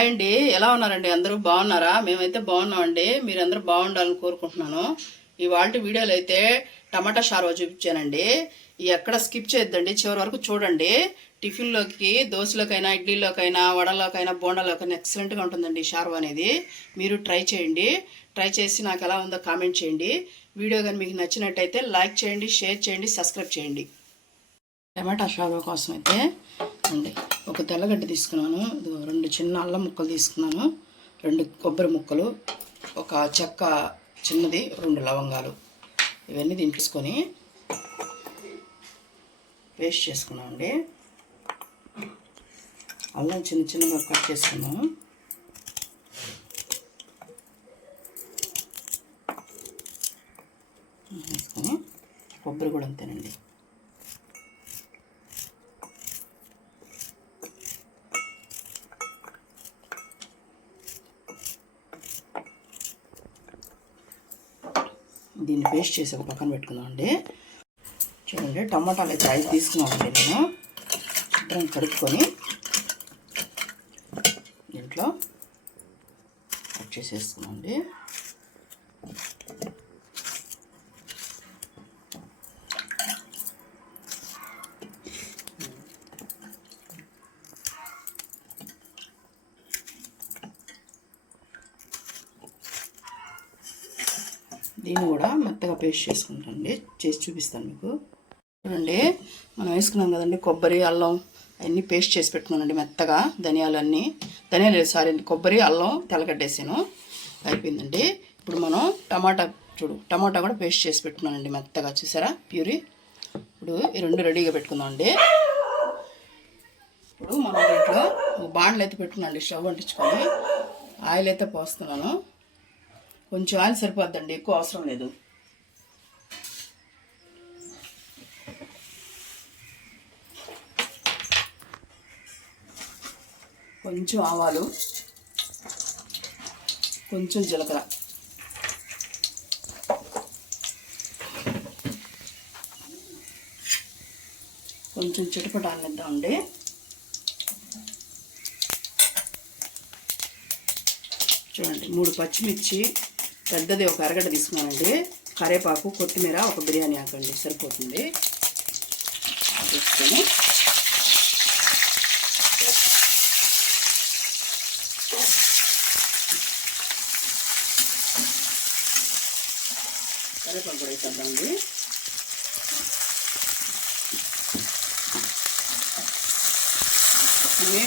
Hi అండి. ఎలా ఉన్నారండి? అందరూ బాగున్నారా? మేమైతే బాగున్నామండి. మీరందరూ బాగుండాలని కోరుకుంటున్నాను. ఇవాళ వీడియోలో అయితే టమాటా షార్వా చూపించానండి. ఎక్కడ స్కిప్ చేయొద్దండి చివరి వరకు చూడండి. టిఫిన్లోకి దోశలోకైనా ఇడ్లీలోకైనా వడలోకైనా బోండాలోకైనా ఎక్సలెంట్గా ఉంటుందండి షార్వా అనేది. మీరు ట్రై చేయండి. ట్రై చేసి నాకు ఎలా ఉందో కామెంట్ చేయండి. వీడియో కానీ మీకు నచ్చినట్టయితే లైక్ చేయండి షేర్ చేయండి సబ్స్క్రైబ్ చేయండి. టమాటా షార్వా కోసం అయితే అండి ఒక తెల్లగడ్డ తీసుకున్నాను. రెండు చిన్న అల్లం ముక్కలు తీసుకున్నాను. రెండు కొబ్బరి ముక్కలు ఒక చెక్క చిన్నది రెండు లవంగాలు. ఇవన్నీ దింపేసుకొని పేస్ట్ చేసుకున్నామండి. అల్లం చిన్న చిన్నగా కట్ చేసుకున్నాము వేసుకొని కొబ్బరి కూడా అంతేనండి. దీన్ని పేస్ట్ చేసి ఒక పక్కన పెట్టుకుందామండి. చూడండి టమాటాలు అయితే ఐదు తీసుకున్నామండి నేను. శుభ్రం కడుక్కొని దీంట్లో కట్ చేసేసుకున్నామండి దీన్ని కూడా మెత్తగా పేస్ట్ చేసుకుంటానండి. చేసి చూపిస్తాను మీకు. చూడండి మనం వేసుకున్నాం కదండి కొబ్బరి అల్లం అన్నీ పేస్ట్ చేసి పెట్టుకున్నానండి మెత్తగా ధనియాలన్నీ. ధనియాలు సారీ కొబ్బరి అల్లం తెల్లగడ్డేసాను. అయిపోయిందండి. ఇప్పుడు మనం టమాటా చూడు టమాటా కూడా పేస్ట్ చేసి పెట్టుకున్నానండి మెత్తగా చూసారా? ప్యూరీ. ఇప్పుడు ఈ రెండు రెడీగా పెట్టుకుందామండి. ఇప్పుడు మనం దీంట్లో బాండ్లు అయితే పెట్టుకున్నాండి స్టవ్ అంటించుకొని. ఆయిల్ అయితే పోస్తున్నాను. కొంచెం ఆయిల్ సరిపోద్దండి ఎక్కువ అవసరం లేదు. కొంచెం ఆవాలు కొంచెం జీలకర్ర. కొంచెం చిటపట అన్నిద్దామండి చూడండి మూడు పచ్చిమిర్చి పెద్దది ఒక అరగడ్డ తీసుకున్నానండి. కరేపాకు కొత్తిమీర ఒక బిర్యానీ ఆకండి. సరిపోతుంది. తీసుకొని కరేపాకు కూడా వేసేద్దామండి.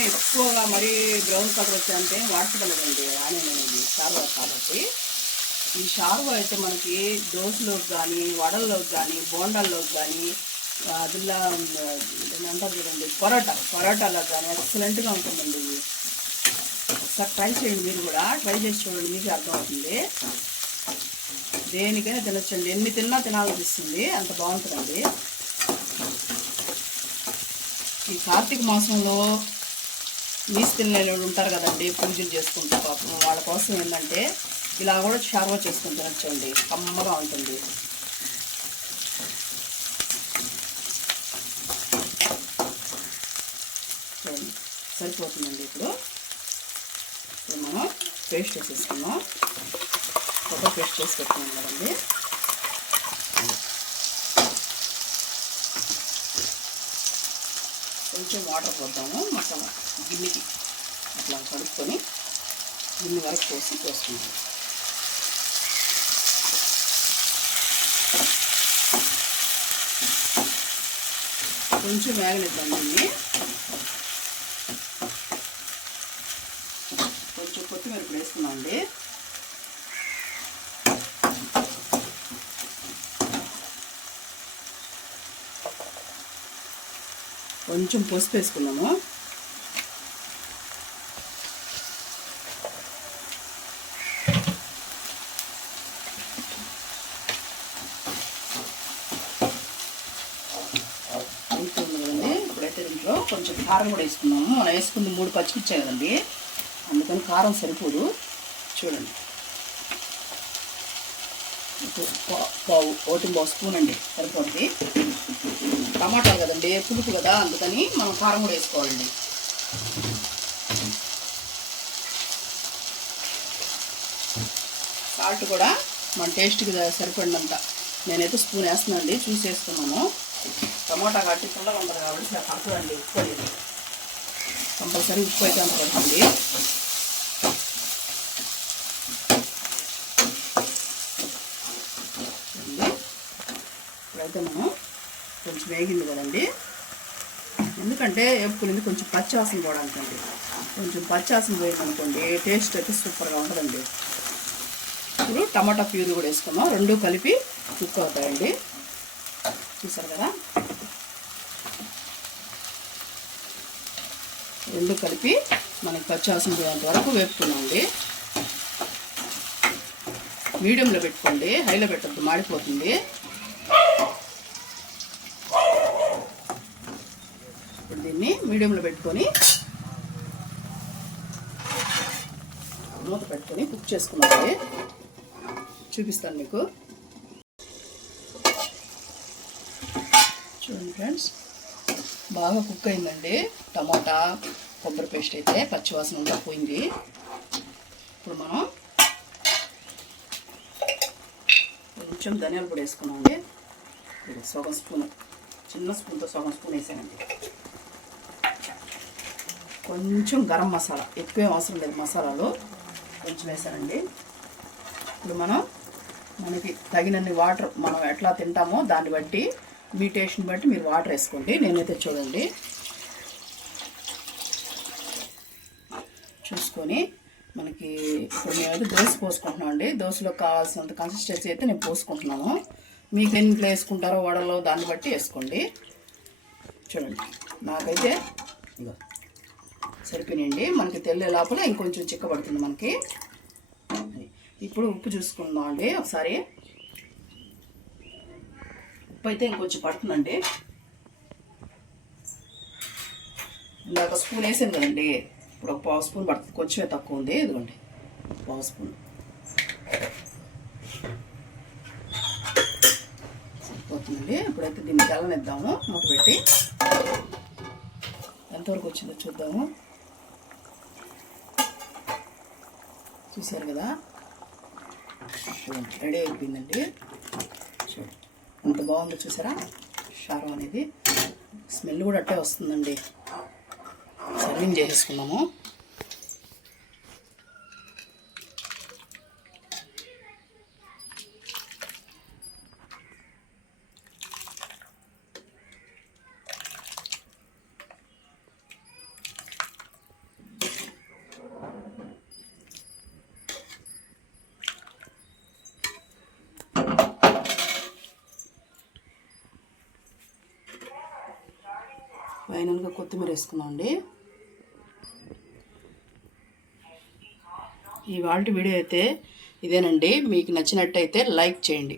ఎక్కువగా మరీ బ్రౌన్ కలర్ వచ్చాయంటే వాడుకోగలదండి ఆనియన్ అనేది చాలా కాబట్టి. ఈ షార్వ అయితే మనకి దోశలోకి కానీ వడల్లోకి కానీ బోండాల్లోకి కానీ అదిలా అంటారు చూడండి పొరాటా పొరాటాలకు కానీ ఎక్సలెంట్గా ఉంటుందండి ఇది. ఒకసారి ట్రై చేయండి మీరు కూడా ట్రై చేసి చూడండి మీకు అర్థమవుతుంది. దేనికైనా తినొచ్చండి ఎన్ని తిన్నా తినాలనిపిస్తుంది అంత బాగుంటుందండి. ఈ కార్తీక మాసంలో నీసు తినలేని ఉంటారు కదండి పూజలు చేసుకుంటారు పాపం వాళ్ళ కోసం ఏంటంటే ఇలా కూడా షార్వా చేసుకుని తినచ్చండి కమ్మగా ఉంటుంది. సరిపోతుందండి ఇప్పుడు. ఇప్పుడు మనం పేస్ట్ వేసేసుకున్నాం కొత్త పేస్ట్ చేసి పెట్టుకున్నాం కదండి. కొంచెం వాటర్ పోద్దాము. మటన్ గిన్నెకి అట్లా కడుక్కొని గిన్నె వరకు పోసి పోసుకుంటాం కొంచెం వేగనిద్దాం దీన్ని కొంచెం కొత్తిమీర ఇప్పుడు వేసుకున్నాం అండి కొంచెం పసుపు వేసుకున్నాము. కారం కూడా వేసుకున్నాము మనం వేసుకుంది మూడు పచ్చిమిర్చే కదండి. అందుకని కారం సరిపోదు. చూడండి. పావు ఒకటి పావు స్పూన్ అండి. సరిపోతుంది టమాటాలు కదండి పులుపు కదా అందుకని మనం కారం కూడా వేసుకోవాలండి. సాల్ట్ కూడా మన టేస్ట్కి సరిపడినంత. నేనైతే స్పూన్ వేస్తున్నానండి. చూసి వేసుకున్నాము టమోటా కట్టి పుల్లగా ఉంటుంది కాబట్టి ఇలా పడుతుందండి ఉప్పు అనేది కంపల్సరీ ఉప్పు అయితే అంత పడుతుంది ఇప్పుడైతే మనం కొంచెం వేగింది కదండి. ఎందుకంటే వేపుకునేది కొంచెం పచ్చివాసన పోవడానికండి. అండి కొంచెం పచ్చివాసన పోయిందనుకోండి టేస్ట్ అయితే సూపర్గా ఉంటుందండి. ఇప్పుడు టమాటా ప్యూరీ కూడా వేసుకున్నాం రెండు కలిపి కుక్ అవుతాయండి. చూసారు కదా? రెండు కలిపి మనకి పచ్చివాసన పోయేంత వరకు వేపుకున్నాండి మీడియంలో పెట్టుకోండి హైలో పెట్టద్దు మాడిపోతుంది. ఇప్పుడు దీన్ని మీడియంలో పెట్టుకొని మూత పెట్టుకొని కుక్ చేసుకున్నాండి చూపిస్తాను మీకు. చూడండి ఫ్రెండ్స్. బాగా కుక్ అయిందండి. టమాటా కొబ్బరి పేస్ట్ అయితే పచ్చివాసన అంతా పోయింది. ఇప్పుడు మనం కొంచెం ధనియాల పొడి వేసుకున్నామండి. ఇది సగం స్పూన్ చిన్న స్పూన్తో సగం స్పూన్ వేసానండి. కొంచెం గరం మసాలా ఎక్కువేం అవసరం లేదు మసాలాలు. కొంచెం వేసానండి. ఇప్పుడు మనం మనకి తగినన్ని వాటర్ మనం ఎట్లా తింటామో దాన్ని బట్టి మీ టేస్ట్ని బట్టి మీరు వాటర్ వేసుకోండి. నేనైతే చూడండి. చూసుకొని మనకి ఇప్పుడు మేమైతే దోశ పోసుకుంటున్నాం అండి. దోశలో కావాల్సినంత కన్సిస్టెన్సీ అయితే నేను పోసుకుంటున్నాను. మీకు ఎన్ని వేసుకుంటారో వడలో దాన్ని బట్టి వేసుకోండి. చూడండి. నాకైతే సరిపోయినండి మనకి తెల్లే లోపల ఇంకొంచెం చిక్కబడుతుంది మనకి. ఇప్పుడు ఉప్పు చూసుకుందాం అండి. ఒకసారి ఉప్పు అయితే ఇంకొంచెం పడుతుందండి. ఇందాక స్పూన్ వేసాను కదండి. ఇప్పుడు ఒక పావు స్పూన్ పడుతుంది. కొంచెమే తక్కువ ఉంది. ఇదిగోండి. పావు స్పూన్. సరిపోతుందండి. ఇప్పుడైతే దీన్ని తెల్లనిద్దాము. మూత పెట్టి. ఎంతవరకు వచ్చిందో చూద్దాము. చూశారు కదా? రెడీ అయిపోయిందండి. చూడండి. ఎంత బాగుందో చూసారా? షారో అనేది స్మెల్ కూడా అట్టే వస్తుందండి. సర్వింగ్ చేసేసుకున్నాము ఫైనల్గా కొత్తిమీర వేసుకున్నామండి ఈ వాళ్ళ వీడియో అయితే ఇదేనండి. మీకు నచ్చినట్టయితే లైక్ చేయండి.